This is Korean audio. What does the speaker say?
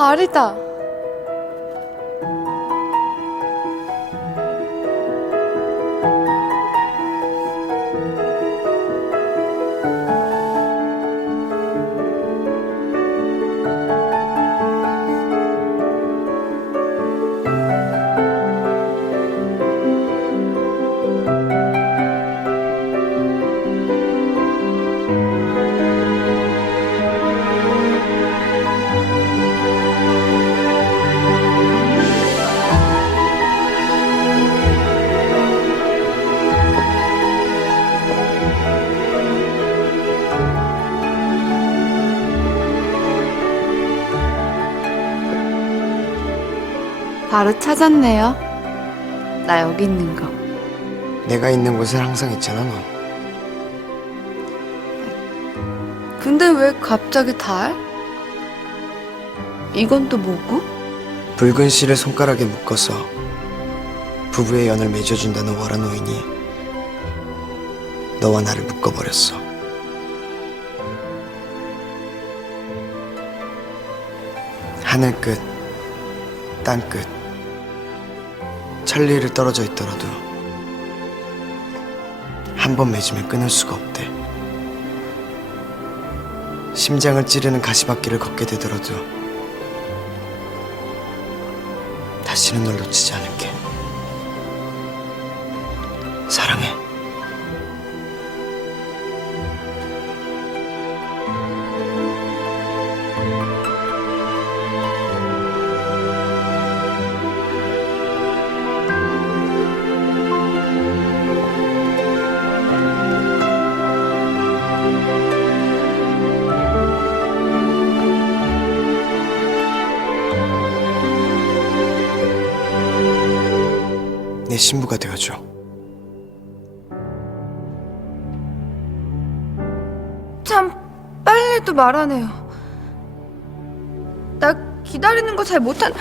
হারিতা 바로 찾았네요. 나 여기 있는 거. 내가 있는 곳에 항상 있잖아 너. 근데 왜 갑자기 달? 이건 또 뭐고? 붉은 실을 손가락에 묶어서 부부의 연을 맺어준다는 월화노인이 너와 나를 묶어버렸어. 하늘 끝, 땅 끝, 천리를 떨어져 있더라도 한 번 맺으면 끊을 수가 없대. 심장을 찌르는 가시밭길을 걷게 되더라도 다시는 널 놓치지 않을게. 사랑해. 내 신부가 되어줘. 참 빨리도 말하네요. 나 기다리는 거 잘 못한.